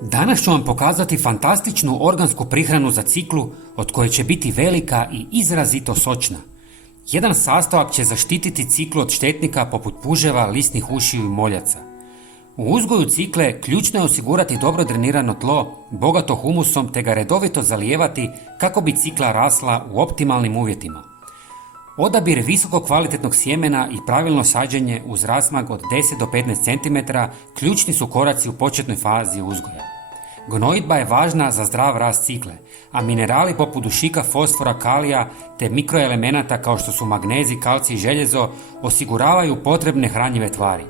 Danas ću vam pokazati fantastičnu organsku prihranu za ciklu od koje će biti velika i izrazito sočna. Jedan sastojak će zaštititi ciklu od štetnika poput puževa, lisnih ušiju i moljaca. U uzgoju cikle ključno je osigurati dobro drenirano tlo, bogato humusom te ga redovito zalijevati kako bi cikla rasla u optimalnim uvjetima. Odabir visoko kvalitetnog sjemena i pravilno sađenje uz rasmag od 10 do 15 cm ključni su koraci u početnoj fazi uzgoja. Gnojidba je važna za zdrav rast cikle, a minerali poput dušika, fosfora, kalija te mikroelemenata kao što su magnezij, kalcij i željezo osiguravaju potrebne hranjive tvari.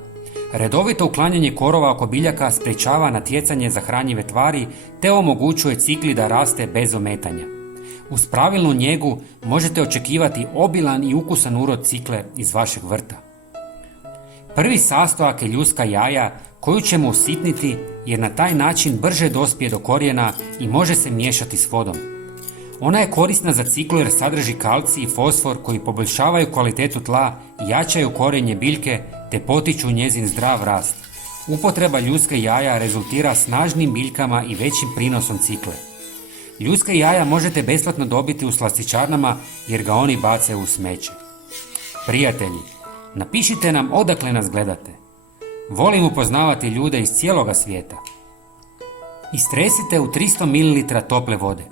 Redovito uklanjanje korova oko biljaka sprječava natjecanje za hranjive tvari te omogućuje cikli da raste bez ometanja. Uz pravilnu njegu možete očekivati obilan i ukusan urod cikle iz vašeg vrta. Prvi sastojak je ljuska jaja koju ćemo usitniti jer na taj način brže dospije do korijena i može se miješati s vodom. Ona je korisna za ciklu jer sadrži kalcij i fosfor koji poboljšavaju kvalitetu tla, jačaju korijenje biljke te potiču njezin zdrav rast. Upotreba ljuske jaja rezultira snažnim biljkama i većim prinosom cikle. Ljuske jaja možete besplatno dobiti u slastičarnama jer ga oni bace u smeće. Prijatelji, napišite nam odakle nas gledate. Volim upoznavati ljude iz cijeloga svijeta. Istresite u 300 ml tople vode.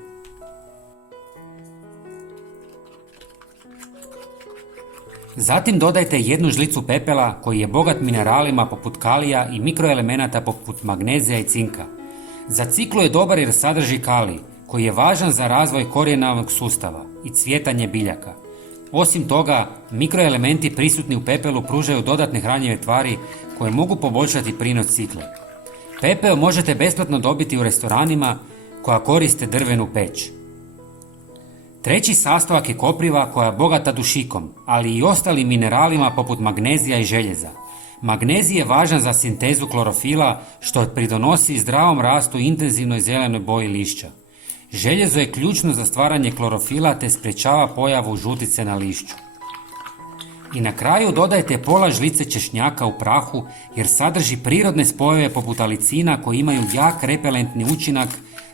Zatim dodajte jednu žlicu pepela koji je bogat mineralima poput kalija i mikroelemenata poput magnezija i cinka. Za ciklu je dobar jer sadrži kalij koji je važan za razvoj korijenavog sustava i cvjetanje biljaka. Osim toga, mikroelementi prisutni u pepelu pružaju dodatne hranjive tvari koje mogu poboljšati prinos cikle. Pepeo možete besplatno dobiti u restoranima koja koriste drvenu peć. Treći sastojak je kopriva koja je bogata dušikom, ali i ostalim mineralima poput magnezija i željeza. Magnezij je važan za sintezu klorofila što pridonosi zdravom rastu i intenzivnoj zelenoj boji lišća. Željezo je ključno za stvaranje klorofila te sprječava pojavu žutice na lišću. I na kraju dodajte pola žlice češnjaka u prahu jer sadrži prirodne spojeve poput alicina koji imaju jak repelentni učinak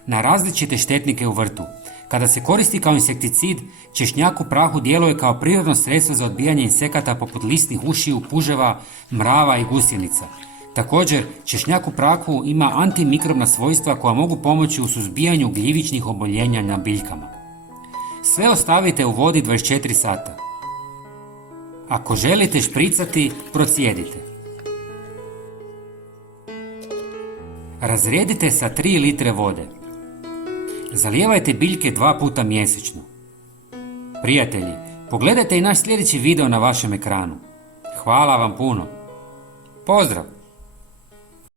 na različite štetnike u vrtu. Kada se koristi kao insekticid, češnjak u prahu djeluje kao prirodno sredstvo za odbijanje insekata poput lisnih ušiju, puževa, mrava i gusjenica. Također, češnjak u prahu ima antimikrobna svojstva koja mogu pomoći u suzbijanju gljivičnih oboljenja na biljkama. Sve ostavite u vodi 24 sata. Ako želite špricati, procijedite. Razrijedite sa 3 litre vode. Zalijevajte biljke 2 puta mjesečno. Prijatelji, pogledajte i naš sljedeći video na vašem ekranu. Hvala vam puno. Pozdrav!